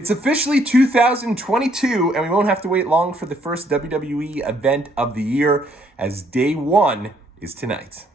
It's officially 2022, and we won't have to wait long for the first WWE event of the year, as day one is tonight.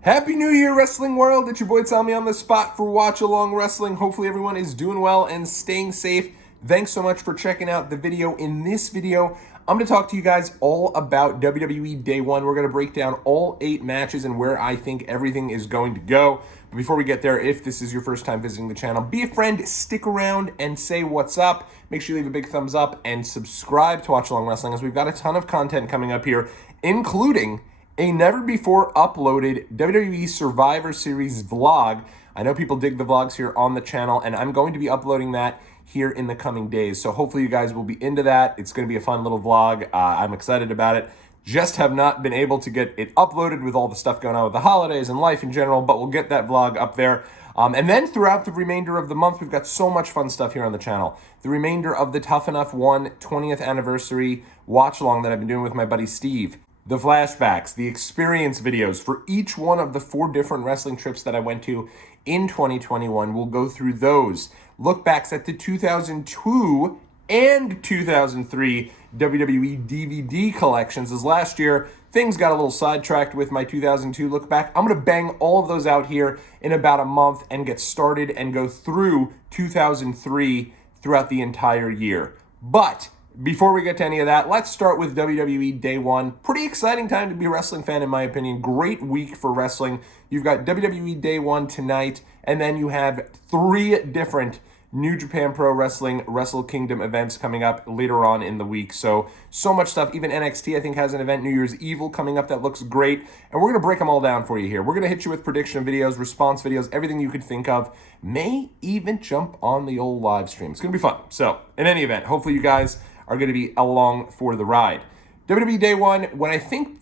Happy New Year, wrestling world. It's your boy Tommy on the spot for Watch Along Wrestling. Hopefully everyone is doing well and staying safe. Thanks so much for checking out the video. In this video, I'm going to talk to you guys all about WWE Day 1. We're going to break down all 8 matches and where I think everything is going to go. But before we get there, if this is your first time visiting the channel, be a friend, stick around and say what's up. Make sure you leave a big thumbs up and subscribe to Watch Along Wrestling, as we've got a ton of content coming up here, including a never-before-uploaded WWE Survivor Series vlog. I know people dig the vlogs here on the channel, and I'm going to be uploading that here in the coming days. So hopefully you guys will be into that. It's going to be a fun little vlog. I'm excited about it. Just have not been able to get it uploaded with all the stuff going on with the holidays and life in general, but we'll get that vlog up there. And then throughout the remainder of the month, we've got so much fun stuff here on the channel. The remainder of the Tough Enough 1 20th anniversary watch along that I've been doing with my buddy Steve. The flashbacks, the experience videos for each one of the 4 different wrestling trips that I went to in 2021. We'll go through those. Look backs at the 2002 and 2003 WWE DVD collections, as last year things got a little sidetracked with my 2002 look back. I'm going to bang all of those out here in about a month and get started and go through 2003 throughout the entire year. But before we get to any of that, let's start with WWE Day 1. Pretty exciting time to be a wrestling fan, in my opinion. Great week for wrestling. You've got WWE Day 1 tonight, and then you have 3 different New Japan Pro Wrestling Wrestle Kingdom events coming up later on in the week. So much stuff. Even NXT, I think, has an event, New Year's Evil, coming up that looks great. And we're going to break them all down for you here. We're going to hit you with prediction videos, response videos, everything you could think of. May even jump on the old live stream. It's going to be fun. So, in any event, hopefully you guys are going to be along for the ride. WWE Day 1, when I think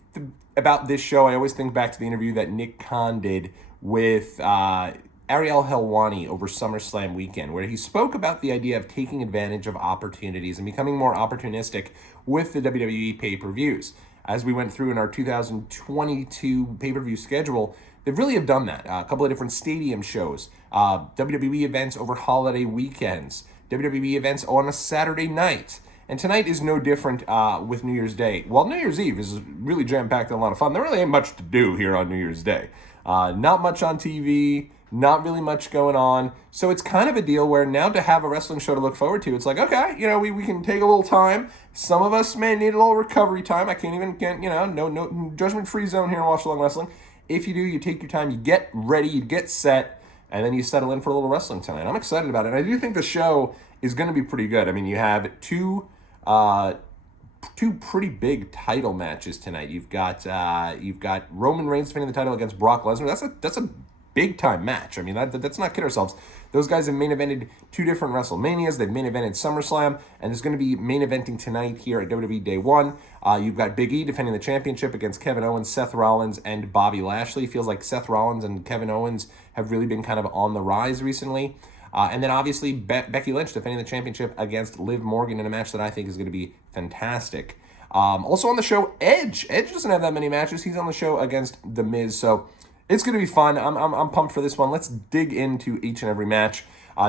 about this show, I always think back to the interview that Nick Khan did with Ariel Helwani over SummerSlam weekend, where he spoke about the idea of taking advantage of opportunities and becoming more opportunistic with the WWE pay-per-views. As we went through in our 2022 pay-per-view schedule, they really have done that. A couple of different stadium shows, WWE events over holiday weekends, WWE events on a Saturday night. And tonight is no different with New Year's Day. Well, New Year's Eve is really jam-packed and a lot of fun. There really ain't much to do here on New Year's Day. Not much on TV, not really much going on. So it's kind of a deal where now to have a wrestling show to look forward to, it's like, okay, we can take a little time. Some of us may need a little recovery time. I can't even get, no judgment-free zone here in Watch Along Wrestling. If you do, you take your time, you get ready, you get set, and then you settle in for a little wrestling tonight. I'm excited about it. And I do think the show is going to be pretty good. I mean, you have two pretty big title matches tonight. You've got Roman Reigns defending the title against Brock Lesnar. That's a big time match. I mean, let's not kid ourselves. Those guys have main evented 2 different WrestleManias. They've main evented SummerSlam, and there's going to be main eventing tonight here at WWE Day 1. You've got Big E defending the championship against Kevin Owens, Seth Rollins, and Bobby Lashley. Feels like Seth Rollins and Kevin Owens have really been kind of on the rise recently. And then obviously Becky Lynch defending the championship against Liv Morgan in a match that I think is going to be fantastic. Also on the show, Edge. Edge doesn't have that many matches. He's on the show against The Miz, so it's going to be fun. I'm pumped for this one. Let's dig into each and every match.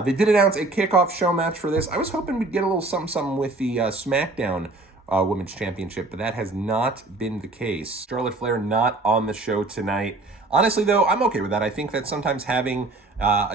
They did announce a kickoff show match for this. I was hoping we'd get a little something with the SmackDown Women's Championship, but that has not been the case. Charlotte Flair not on the show tonight. Honestly, though, I'm okay with that. I think that sometimes having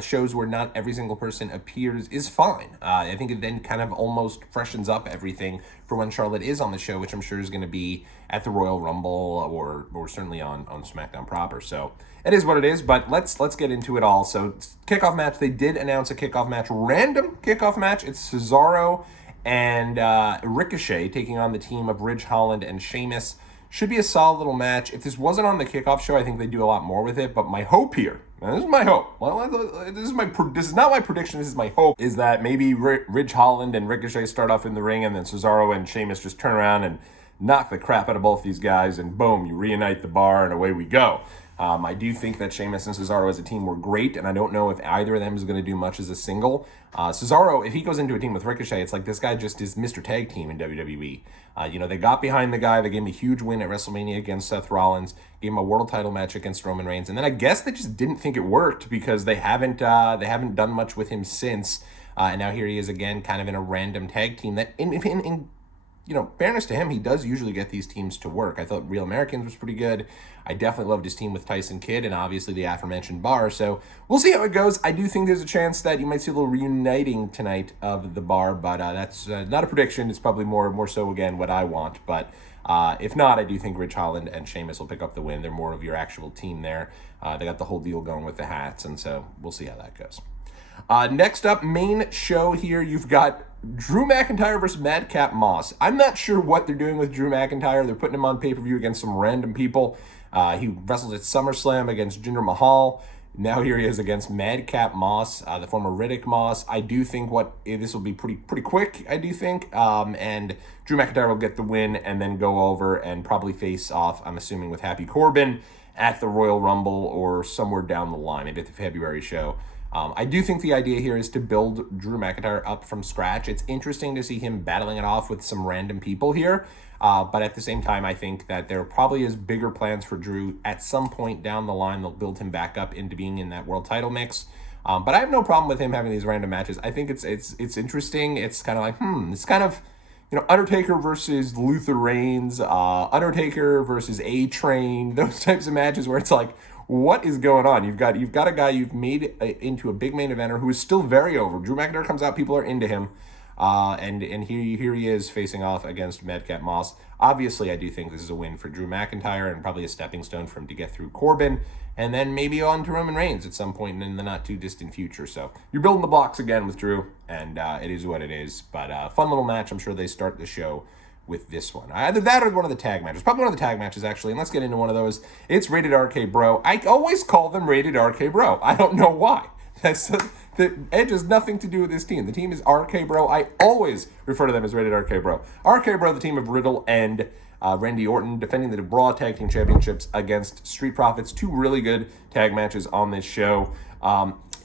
shows where not every single person appears is fine. I think it then kind of almost freshens up everything for when Charlotte is on the show, which I'm sure is going to be at the Royal Rumble or certainly on SmackDown proper. So it is what it is, but let's get into it all. So kickoff match, they did announce a kickoff match, random kickoff match. It's Cesaro and Ricochet taking on the team of Ridge Holland and Sheamus. Should be a solid little match. If this wasn't on the kickoff show, I think they'd do a lot more with it. But my hope here, and this is my hope. Well, this is not my prediction. This is my hope. Is that maybe Ridge Holland and Ricochet start off in the ring, and then Cesaro and Sheamus just turn around and knock the crap out of both these guys, and boom, you reunite the bar, and away we go. I do think that Sheamus and Cesaro as a team were great, and I don't know if either of them is going to do much as a single. Cesaro, if he goes into a team with Ricochet, it's like this guy just is Mr. Tag Team in WWE. They got behind the guy. They gave him a huge win at WrestleMania against Seth Rollins, gave him a world title match against Roman Reigns, and then I guess they just didn't think it worked because they haven't done much with him since. And now here he is again, kind of in a random tag team that, in fairness to him, he does usually get these teams to work. I thought Real Americans was pretty good. I definitely loved his team with Tyson Kidd and obviously the aforementioned Bar. So we'll see how it goes. I do think there's a chance that you might see a little reuniting tonight of the Bar, but that's not a prediction. It's probably more so, again, what I want. But if not, I do think Ridge Holland and Sheamus will pick up the win. They're more of your actual team there. They got the whole deal going with the hats, and so we'll see how that goes. Next up, main show here, you've got Drew McIntyre versus Madcap Moss. I'm not sure what they're doing with Drew McIntyre. They're putting him on pay-per-view against some random people. He wrestled at SummerSlam against Jinder Mahal. Now here he is against Madcap Moss, the former Riddick Moss. I do think this will be pretty quick, I do think. And Drew McIntyre will get the win and then go over and probably face off, I'm assuming, with Happy Corbin at the Royal Rumble or somewhere down the line, maybe at the February show. I do think the idea here is to build Drew McIntyre up from scratch. It's interesting to see him battling it off with some random people here. But at the same time, I think that there probably is bigger plans for Drew. At some point down the line, they'll build him back up into being in that world title mix. But I have no problem with him having these random matches. I think it's interesting. It's kind of like, it's kind of, Undertaker versus Luther Reigns, Undertaker versus A-Train, those types of matches where it's like, what is going on? You've got a guy you've made into a big main eventer who is still very over. Drew McIntyre comes out, people are into him. And here he is facing off against Madcap Moss. Obviously, I do think this is a win for Drew McIntyre and probably a stepping stone for him to get through Corbin and then maybe on to Roman Reigns at some point in the not too distant future. So you're building the blocks again with Drew, and it is what it is. But fun little match. I'm sure they start the show with this one. Either that or one of the tag matches. Probably one of the tag matches, actually. And let's get into one of those. It's Rated RK Bro. I always call them Rated RK Bro. I don't know why. The Edge has nothing to do with this team. The team is RK Bro. I always refer to them as Rated RK Bro. RK Bro, the team of Riddle and Randy Orton, defending the Raw Tag Team Championships against Street Profits. Two really good tag matches on this show.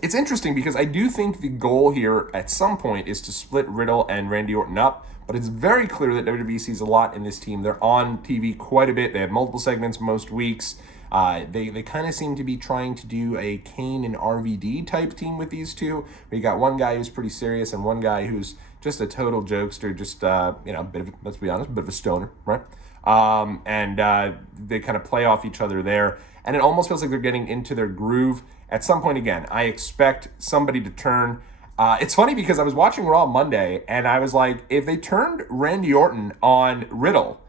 It's interesting because I do think the goal here at some point is to split Riddle and Randy Orton up, but it's very clear that WWE sees a lot in this team. They're on TV quite a bit. They have multiple segments most weeks. They kind of seem to be trying to do a Kane and RVD type team with these two. We got one guy who's pretty serious and one guy who's just a total jokester, just let's be honest, a bit of a stoner, right? They kind of play off each other there, and it almost feels like they're getting into their groove. At some point, again, I expect somebody to turn. It's funny because I was watching Raw Monday, and I was like, if they turned Randy Orton on Riddle,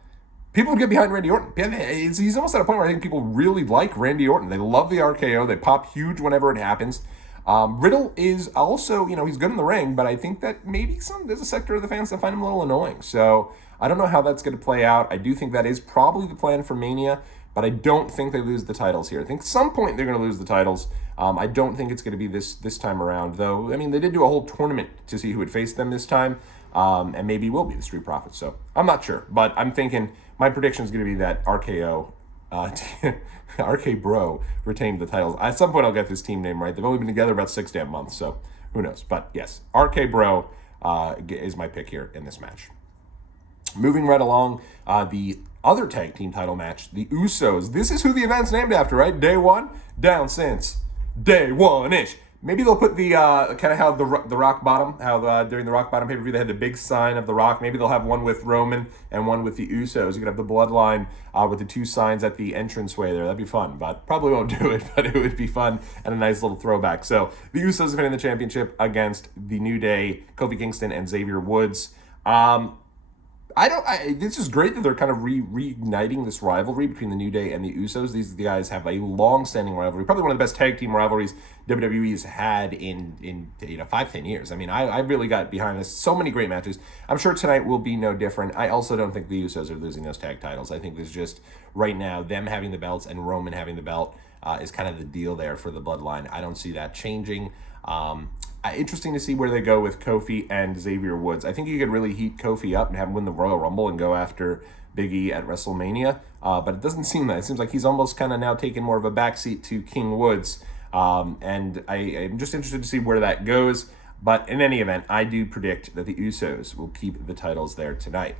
people would get behind Randy Orton. He's almost at a point where I think people really like Randy Orton. They love the RKO. They pop huge whenever it happens. Riddle is also, he's good in the ring, but I think that maybe there's a sector of the fans that find him a little annoying. So I don't know how that's going to play out. I do think that is probably the plan for Mania, but I don't think they lose the titles here. I think at some point they're going to lose the titles. I don't think it's going to be this time around, though. I mean, they did do a whole tournament to see who would face them this time, and maybe it will be the Street Profits. So I'm not sure, but I'm thinking my prediction is going to be that RKO, RK Bro, retained the titles. At some point I'll get this team name right. They've only been together about 6 damn months, so who knows. But yes, RK Bro is my pick here in this match. Moving right along, the other tag team title match, the Usos. This is who the event's named after, right? Day one, down since day one-ish. Maybe they'll put the kind of how the Rock Bottom, how during the Rock Bottom pay-per-view they had the big sign of the Rock. Maybe they'll have one with Roman and one with the Usos. You could have the Bloodline with the two signs at the entranceway there. That'd be fun, but probably won't do it, but it would be fun and a nice little throwback. So the Usos defending the championship against the New Day, Kofi Kingston and Xavier Woods. This is great that they're kind of reigniting this rivalry between the New Day and the Usos. These guys have a long-standing rivalry, probably one of the best tag team rivalries WWE has had in 5-10 years. I mean, I really got behind this. So many great matches. I'm sure tonight will be no different. I also don't think the Usos are losing those tag titles. I think there's just, right now, them having the belts and Roman having the belt is kind of the deal there for the Bloodline. I don't see that changing. Interesting to see where they go with Kofi and Xavier Woods. I think you could really heat Kofi up and have him win the Royal Rumble and go after Big E at WrestleMania. but it doesn't seem that. It seems like he's almost kind of now taking more of a backseat to King Woods, and I'm just interested to see where that goes. But in any event, I do predict that the Usos will keep the titles there tonight.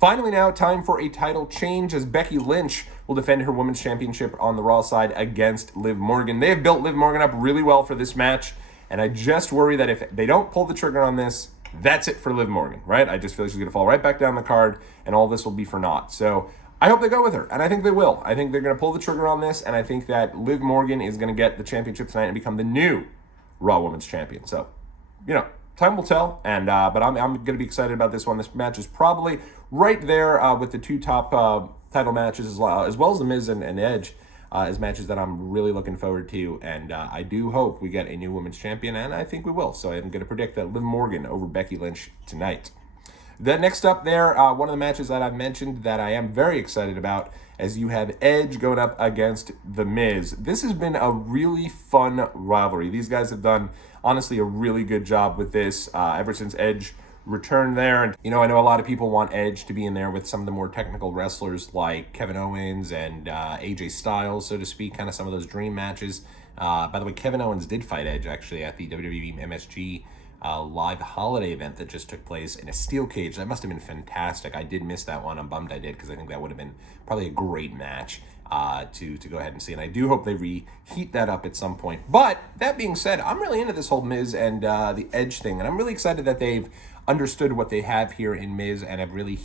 Finally now, time for a title change as Becky Lynch will defend her Women's Championship on the Raw side against Liv Morgan. They have built Liv Morgan up really well for this match, and I just worry that if they don't pull the trigger on this, that's it for Liv Morgan, right? I just feel like she's going to fall right back down the card, and all this will be for naught. So I hope they go with her, and I think they will. I think they're going to pull the trigger on this, and I think that Liv Morgan is going to get the championship tonight and become the new Raw Women's Champion. So, time will tell, and but I'm going to be excited about this one. This match is probably right there with the two top title matches as well as The Miz and Edge as matches that I'm really looking forward to, and I do hope we get a new women's champion, and I think we will. So I'm going to predict that Liv Morgan over Becky Lynch tonight. Then next up there, one of the matches that I've mentioned that I am very excited about, as you have Edge going up against The Miz. This has been a really fun rivalry. These guys have done, honestly, a really good job with this ever since Edge returned there. And, I know a lot of people want Edge to be in there with some of the more technical wrestlers like Kevin Owens and AJ Styles, so to speak, kind of some of those dream matches. By the way, Kevin Owens did fight Edge, actually, at the WWE MSG live holiday event that just took place in a steel cage. That must have been fantastic. I did miss that one. I'm bummed I did, because I think that would have been probably a great match to go ahead and see. And I do hope they reheat that up at some point. But that being said, I'm really into this whole Miz and the Edge thing, and I'm really excited that they've understood what they have here in Miz and have really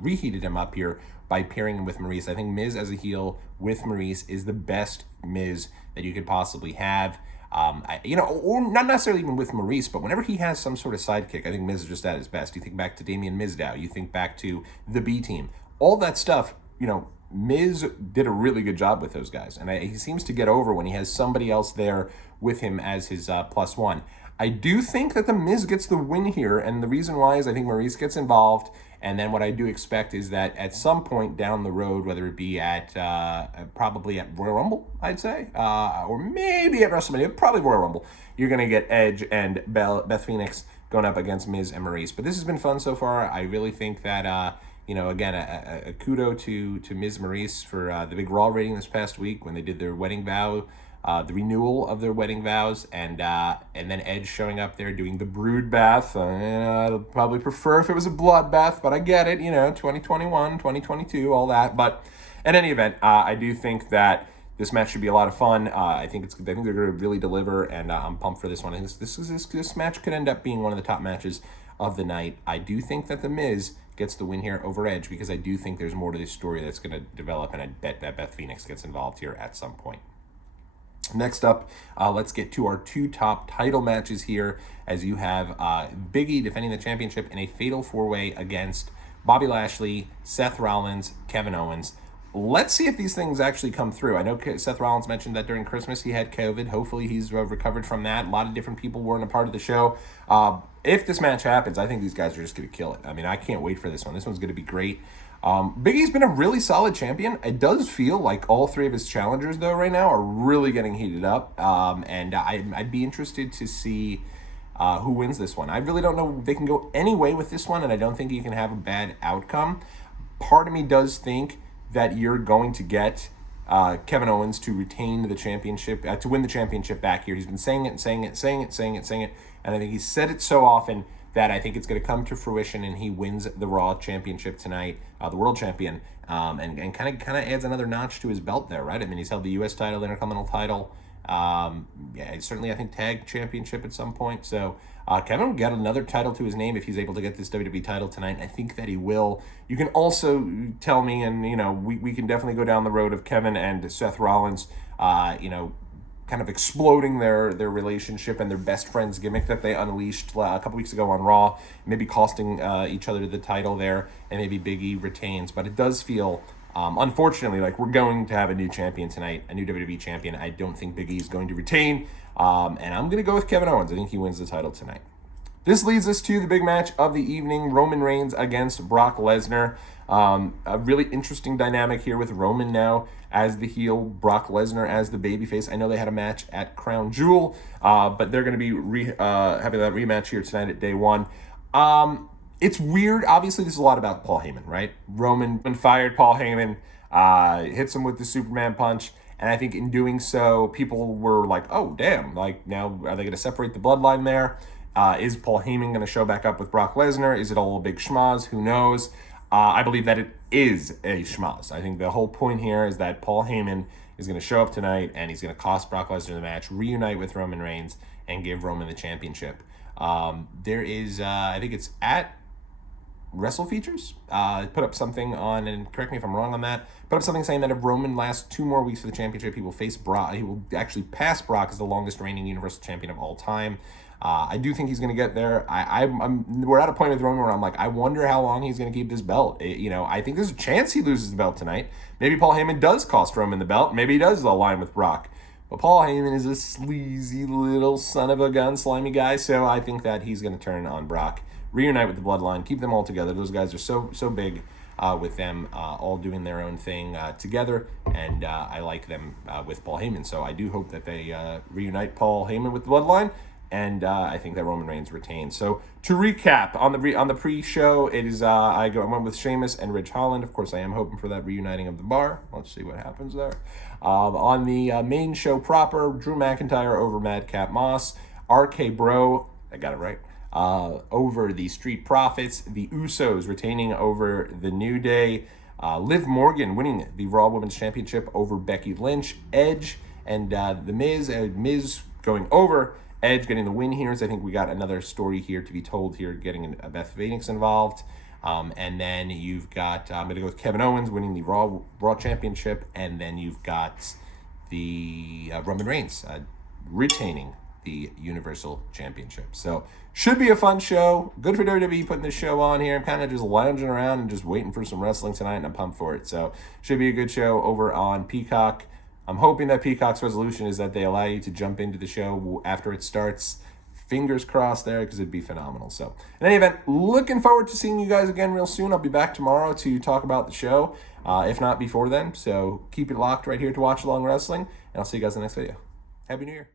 reheated him up here by pairing him with Maurice. I think Miz as a heel with Maurice is the best Miz that you could possibly have. Or not necessarily even with Maurice, but whenever he has some sort of sidekick, I think Miz is just at his best. You think back to Damien Mizdow, you think back to the B Team, all that stuff, Miz did a really good job with those guys, and he seems to get over when he has somebody else there with him as his plus one. I do think that the Miz gets the win here, and the reason why is I think Maurice gets involved, and then what I do expect is that at some point down the road, whether it be at probably at Royal Rumble, I'd say, or maybe at WrestleMania, probably Royal Rumble, you're going to get Edge and Beth Phoenix going up against Miz and Maurice. But this has been fun so far. I really think that, again, a kudo to Miz Maurice for the big Raw rating this past week when they did their wedding vow, the renewal of their wedding vows, and then Edge showing up there doing the brood bath. I'd probably prefer if it was a blood bath, but I get it, 2021, 2022, all that. But in any event, I do think that this match should be a lot of fun. I think they're going to really deliver, and I'm pumped for this one. I think this match could end up being one of the top matches of the night. I do think that The Miz gets the win here over Edge, because I do think there's more to this story that's going to develop, and I bet that Beth Phoenix gets involved here at some point. Next up, let's get to our two top title matches here, as you have Big E defending the championship in a fatal four-way against Bobby Lashley, Seth Rollins, Kevin Owens. Let's see if these things actually come through. I know Seth Rollins mentioned that during Christmas he had COVID. Hopefully he's recovered from that. A lot of different people weren't a part of the show. If this match happens, I think these guys are just going to kill it. I mean, I can't wait for this one. This one's going to be great. Big E's been a really solid champion. It does feel like all three of his challengers, though, right now are really getting heated up. And I'd be interested to see who wins this one. I really don't know if they can go any way with this one, and I don't think you can have a bad outcome. Part of me does think that you're going to get Kevin Owens to retain the championship, to win the championship back here. He's been saying it, and I think he's said it so often that I think it's going to come to fruition, and he wins the Raw Championship tonight, the World Champion, and kind of adds another notch to his belt there, right? I mean, he's held the U.S. title, Intercontinental title, certainly I think Tag Championship at some point. So Kevin will get another title to his name if he's able to get this WWE title tonight. I think that he will. You can also tell me, and we can definitely go down the road of Kevin and Seth Rollins, kind of exploding their relationship and their best friends gimmick that they unleashed a couple weeks ago on Raw, maybe costing each other the title there, and maybe Big E retains. But it does feel, unfortunately, like we're going to have a new champion tonight, a new WWE champion. I don't think Big E is going to retain, and I'm going to go with Kevin Owens. I think he wins the title tonight. This leads us to the big match of the evening, Roman Reigns against Brock Lesnar. A really interesting dynamic here with Roman now as the heel, Brock Lesnar as the babyface. I know they had a match at Crown Jewel, but they're going to be having that rematch here tonight at day one. It's weird. Obviously, this is a lot about Paul Heyman, right? Roman fired Paul Heyman hits him with the Superman punch. And I think in doing so, people were like, oh, damn, like now are they going to separate the bloodline there? Is Paul Heyman going to show back up with Brock Lesnar? Is it all a big schmoz? Who knows? I believe that it is a schmoz. I think the whole point here is that Paul Heyman is going to show up tonight and he's going to cost Brock Lesnar the match, reunite with Roman Reigns, and give Roman the championship. There is, I think it's at Wrestle Features, put up something on, and correct me if I'm wrong on that, put up something saying that if Roman lasts 2 more weeks for the championship, he will face Brock. He will actually pass Brock as the longest reigning Universal Champion of all time. I do think he's going to get there. We're at a point with Roman where I'm like, I wonder how long he's going to keep this belt. I think there's a chance he loses the belt tonight. Maybe Paul Heyman does cost Roman the belt. Maybe he does align with Brock. But Paul Heyman is a sleazy little son of a gun, slimy guy, so I think that he's going to turn on Brock, reunite with the bloodline, keep them all together. Those guys are so big with them all doing their own thing together, and I like them with Paul Heyman. So I do hope that they reunite Paul Heyman with the bloodline, and I think that Roman Reigns retains. So to recap, on the pre-show, it is I went with Sheamus and Ridge Holland. Of course, I am hoping for that reuniting of the bar. Let's see what happens there. On the main show proper, Drew McIntyre over Madcap Moss, RK Bro, I got it right, over the Street Profits, the Usos retaining over the New Day, Liv Morgan winning the Raw Women's Championship over Becky Lynch, Edge, and the Miz going over Edge, getting the win here. So I think we got another story here to be told here, getting Beth Phoenix involved. And then you've got, I'm going to go with Kevin Owens winning the Raw Championship, and then you've got the Roman Reigns retaining the Universal Championship. So should be a fun show. Good for WWE putting this show on here. I'm kind of just lounging around and just waiting for some wrestling tonight, and I'm pumped for it. So should be a good show over on Peacock. I'm hoping that Peacock's resolution is that they allow you to jump into the show after it starts. Fingers crossed there, because it'd be phenomenal. So in any event, looking forward to seeing you guys again real soon. I'll be back tomorrow to talk about the show, if not before then. So keep it locked right here to Watch Along Wrestling, and I'll see you guys in the next video. Happy New Year.